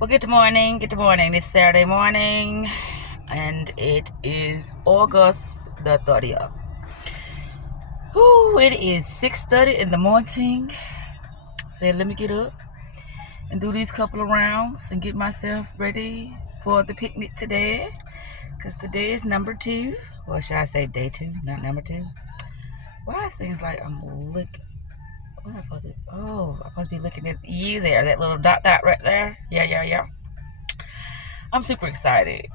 Well, good morning. Good morning. It's Saturday morning, and it is August the 30th. Whoo! It is 6:30 in the morning. Said, let me get up and do these couple of rounds and get myself ready for the picnic today. Because today is number 2. Or should I say day 2, not number 2? Why it seems like I'm looking. What am I supposed to? Oh, I'm supposed to be looking at you there. That little dot right there. Yeah. I'm super excited.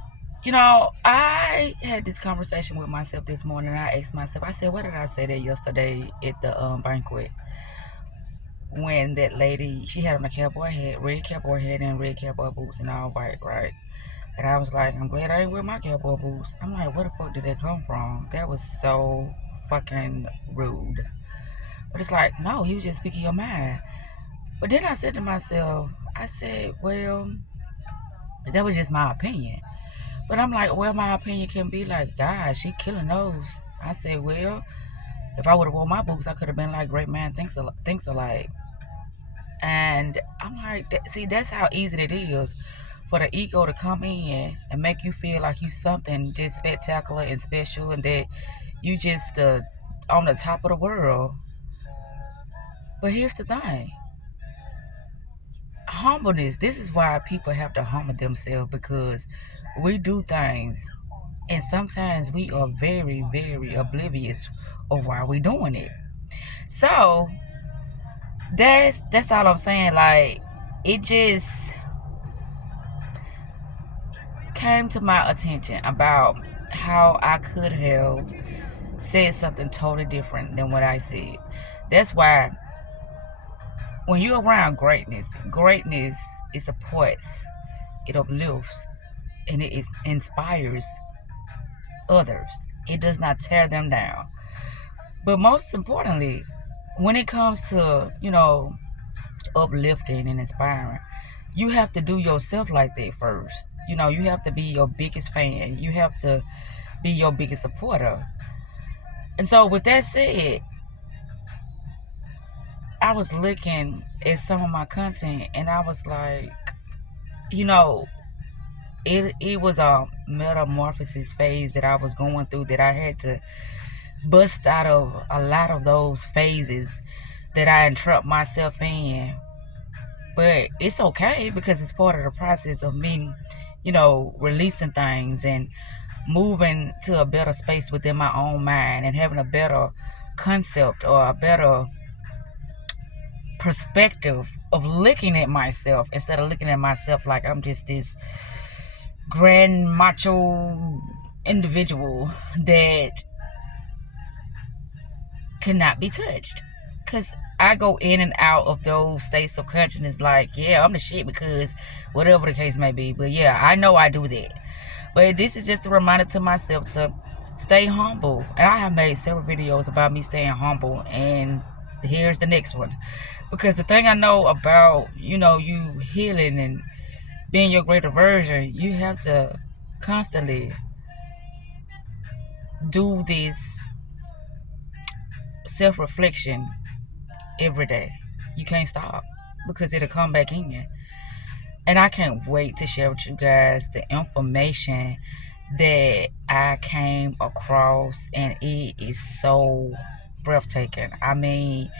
I had this conversation with myself this morning. I asked myself, I said, what did I say there yesterday at the banquet? When that lady, she had on a cowboy hat, red cowboy hat and red cowboy boots and all white, right? And I was like, I'm glad I didn't wear my cowboy boots. I'm like, where the fuck did that come from? That was so fucking rude. But it's like, no, you was just speaking your mind. But then I said to myself, I said, well, that was just my opinion. But I'm like, well, my opinion can be like, God, she killing those. I said, well, if I would have worn my boots, I could have been like, great man thinks alike. And I'm like, see, that's how easy it is for the ego to come in and make you feel like you something just spectacular and special, and that you just on the top of the world. But here's the thing. Humbleness, this is why people have to humble themselves, because we do things and sometimes we are very, very oblivious of why we're doing it. So that's all I'm saying. Like, it just came to my attention about how I could have said something totally different than what I said. That's why when you're around greatness, it supports, it uplifts, and it inspires others. It does not tear them down. But most importantly, when it comes to, uplifting and inspiring, you have to do yourself like that first. You have to be your biggest fan. You have to be your biggest supporter. And so with that said, I was looking at some of my content and I was like, it was a metamorphosis phase that I was going through, that I had to bust out of a lot of those phases that I entrapped myself in. But it's okay, because it's part of the process of me, releasing things and moving to a better space within my own mind and having a better concept or a better perspective of looking at myself, instead of looking at myself like I'm just this grand macho individual that cannot be touched. Because I go in and out of those states of consciousness like, yeah, I'm the shit, because whatever the case may be. But yeah, I know I do that. But this is just a reminder to myself to stay humble. And I have made several videos about me staying humble. And here's the next one. Because the thing I know about, you healing and being your greater version, you have to constantly do this self-reflection every day. You can't stop, because it'll come back in you. And I can't wait to share with you guys the information that I came across, and it is so breathtaking. I mean,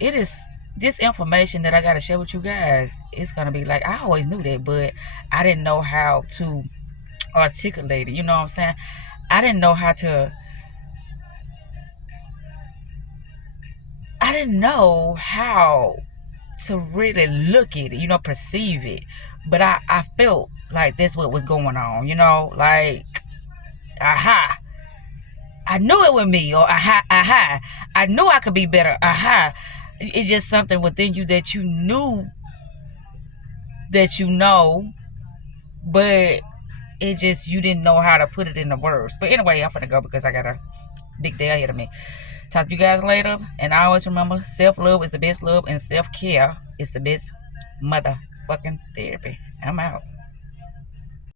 it is this information that I got to share with you guys. It's going to be like, I always knew that, but I didn't know how to articulate it. You know what I'm saying? I didn't know how to really look at it, perceive it. But I felt like that's what was going on, like, aha, I knew it was me, or aha, I knew I could be better, aha. It's just something within you that you knew that but it just, you didn't know how to put it in the words. But anyway, I'm gonna go, because I got a big day ahead of me. Talk to you guys later. And I always remember, self-love is the best love, and self-care is the best motherfucking therapy. I'm out.